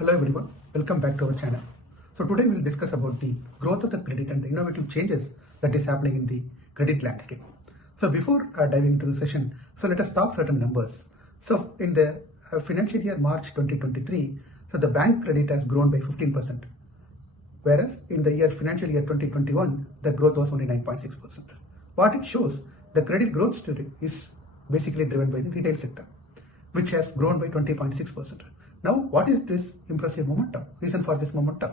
Hello everyone, welcome back to our channel. So today we will discuss about the growth of the credit and the innovative changes that is happening in the credit landscape. So before diving into the session, so let us talk certain numbers. So in the financial year March 2023, so the bank credit has grown by 15%, whereas in the financial year 2021, the growth was only 9.6%. What it shows, the credit growth story is basically driven by the retail sector, which has grown by 20.6%. Now, what is this impressive momentum? Reason for this momentum?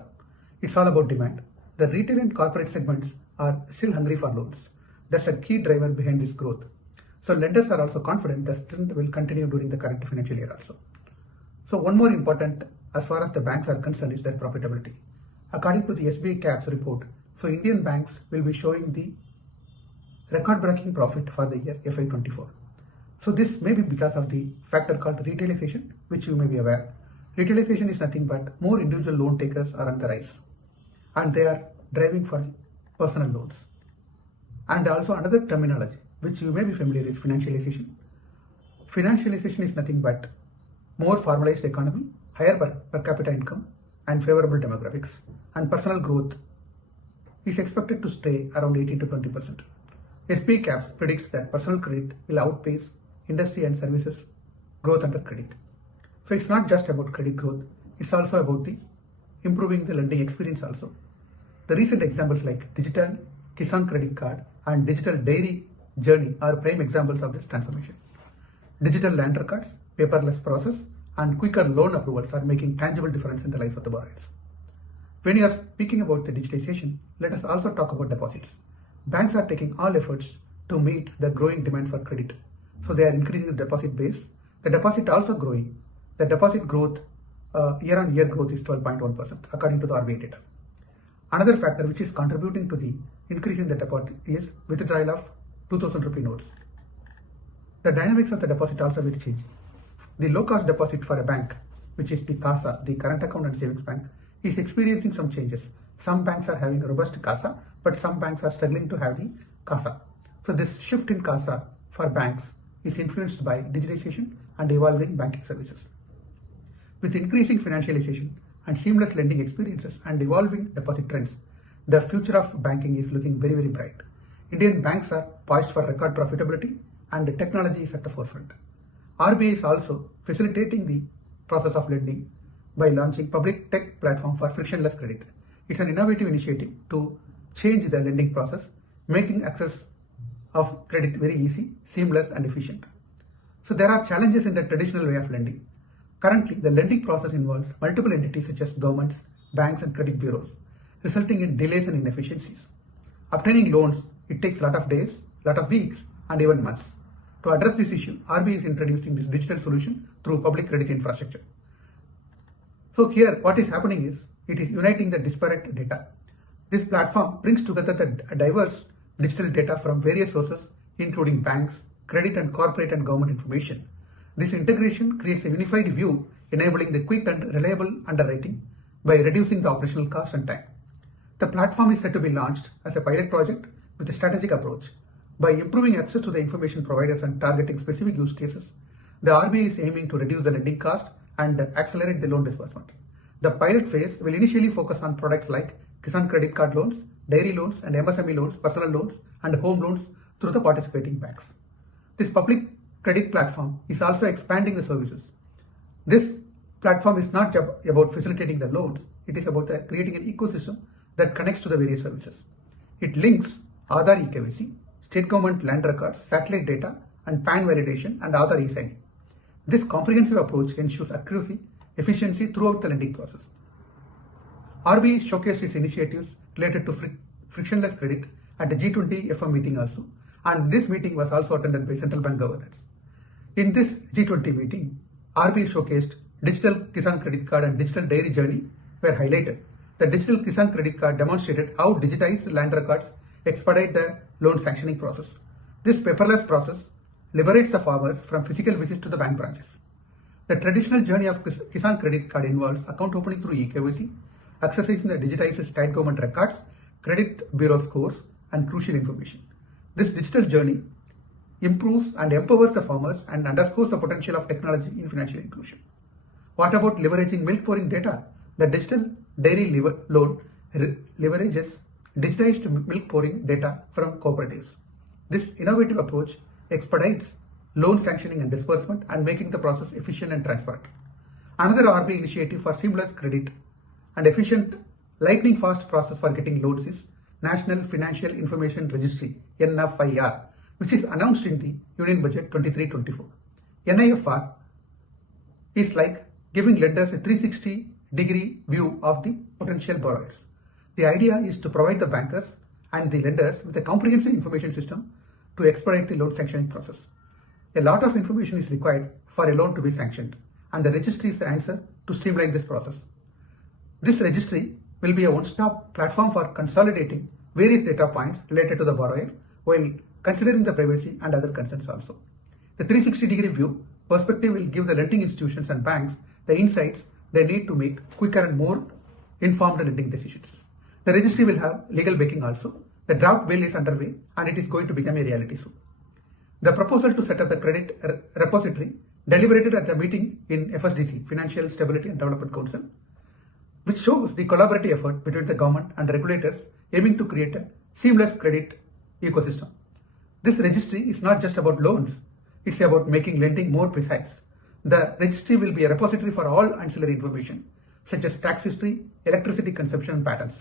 It's all about demand. The retail and corporate segments are still hungry for loans. That's a key driver behind this growth. So lenders are also confident the strength will continue during the current financial year also. So one more important as far as the banks are concerned is their profitability. According to the SBICAPS report, so Indian banks will be showing the record-breaking profit for the year FY24. So this may be because of the factor called retailisation, which you may be aware. Retailisation is nothing but more individual loan takers are on the rise, and they are driving for personal loans. And also another terminology which you may be familiar is financialization. Financialization is nothing but more formalized economy, higher per capita income, and favorable demographics, and personal growth is expected to stay around 18 to 20%. SBICAPS predicts that personal credit will outpace industry and services growth under credit. So it's not just about credit growth, it's also about the improving the lending experience also. The recent examples like Digital Kisan Credit Card and Digital Dairy Journey are prime examples of this transformation. Digital land records, paperless process, and quicker loan approvals are making tangible difference in the life of the borrowers. When you are speaking about the digitization, let us also talk about deposits. Banks are taking all efforts to meet the growing demand for credit. So they are increasing the deposit base. The deposit also growing. The deposit growth, year-on-year growth is 12.1% according to the RBI data. Another factor which is contributing to the increase in the deposit is withdrawal of 2000 rupee notes. The dynamics of the deposit also will change. The low-cost deposit for a bank, which is the CASA, the current account and savings bank, is experiencing some changes. Some banks are having a robust CASA, but some banks are struggling to have the CASA. So this shift in CASA for banks is influenced by digitization and evolving banking services. With increasing financialization and seamless lending experiences and evolving deposit trends, the future of banking is looking very, very bright. Indian banks are poised for record profitability and technology is at the forefront. RBI is also facilitating the process of lending by launching public tech platform for frictionless credit. It's an innovative initiative to change the lending process, making access of credit very easy, seamless and efficient. So there are challenges in the traditional way of lending. Currently, the lending process involves multiple entities such as governments, banks and credit bureaus, resulting in delays and inefficiencies. Obtaining loans, it takes a lot of days, lot of weeks and even months. To address this issue, RBI is introducing this digital solution through public credit infrastructure. So here what is happening is, it is uniting the disparate data. This platform brings together the diverse digital data from various sources, including banks, credit and corporate and government information. This integration creates a unified view, enabling the quick and reliable underwriting by reducing the operational cost and time. The platform is set to be launched as a pilot project with a strategic approach. By improving access to the information providers and targeting specific use cases, the RBI is aiming to reduce the lending cost and accelerate the loan disbursement. The pilot phase will initially focus on products like Kisan Credit Card loans, dairy loans and MSME loans, personal loans and home loans through the participating banks. This public credit platform is also expanding the services. This platform is not about facilitating the loans, it is about creating an ecosystem that connects to the various services. It links Aadhaar e-KYC, state government land records, satellite data and PAN validation and Aadhaar e-signing. This comprehensive approach ensures accuracy, efficiency throughout the lending process. RBI showcased its initiatives related to frictionless credit at the G20 FM meeting also, and this meeting was also attended by central bank governors. In this G20 meeting, RBI showcased Digital Kisan Credit Card and Digital Dairy Journey were highlighted. The Digital Kisan Credit Card demonstrated how digitized land records expedite the loan sanctioning process. This paperless process liberates the farmers from physical visits to the bank branches. The traditional journey of Kisan Credit Card involves account opening through e-KYC, accessing the digitized state government records, credit bureau scores, and crucial information. This digital journey improves and empowers the farmers and underscores the potential of technology in financial inclusion. What about leveraging milk pouring data? The digital dairy loan leverages digitized milk pouring data from cooperatives. This innovative approach expedites loan sanctioning and disbursement and making the process efficient and transparent. Another RBI initiative for seamless credit and efficient lightning fast process for getting loans is National Financial Information Registry (NFIR), which is announced in the Union Budget 23-24. NIFR is like giving lenders a 360-degree view of the potential borrowers. The idea is to provide the bankers and the lenders with a comprehensive information system to expedite the loan sanctioning process. A lot of information is required for a loan to be sanctioned, and the registry is the answer to streamline this process. This registry will be a one-stop platform for consolidating various data points related to the borrower while considering the privacy and other concerns also. The 360-degree view perspective will give the lending institutions and banks the insights they need to make quicker and more informed lending decisions. The registry will have legal backing also. The draft bill is underway and it is going to become a reality soon. The proposal to set up the credit repository deliberated at the meeting in FSDC, Financial Stability and Development Council, which shows the collaborative effort between the government and the regulators aiming to create a seamless credit ecosystem. This registry is not just about loans, it's about making lending more precise. The registry will be a repository for all ancillary information, such as tax history, electricity consumption patterns.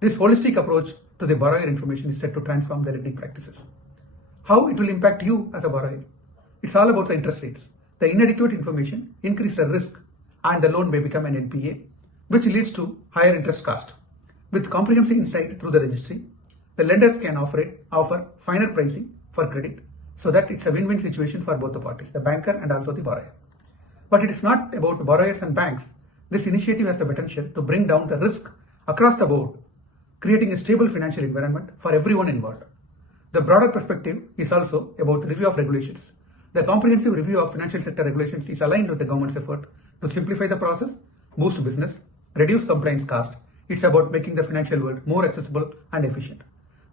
This holistic approach to the borrower information is set to transform the lending practices. How it will impact you as a borrower? It's all about the interest rates. The inadequate information increases the risk and the loan may become an NPA, which leads to higher interest cost. With comprehensive insight through the registry, the lenders can offer finer pricing for credit so that it's a win-win situation for both the parties, the banker and also the borrower. But it is not about borrowers and banks. This initiative has the potential to bring down the risk across the board, creating a stable financial environment for everyone involved. The broader perspective is also about review of regulations. The comprehensive review of financial sector regulations is aligned with the government's effort to simplify the process, boost business, reduce compliance cost. It's about making the financial world more accessible and efficient.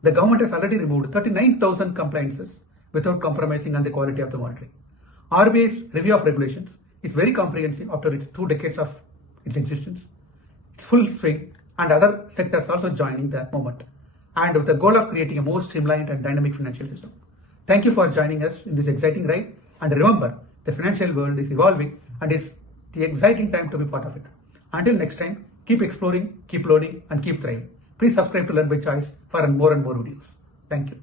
The government has already removed 39,000 compliances without compromising on the quality of the monitoring. RBI's review of regulations is very comprehensive after its 2 decades of its existence. It's full swing and other sectors also joining the movement, and with the goal of creating a more streamlined and dynamic financial system. Thank you for joining us in this exciting ride, and remember, the financial world is evolving and it's the exciting time to be part of it. Until next time, keep exploring, keep learning and keep thriving. Please subscribe to Learn by Choice for more and more videos. Thank you.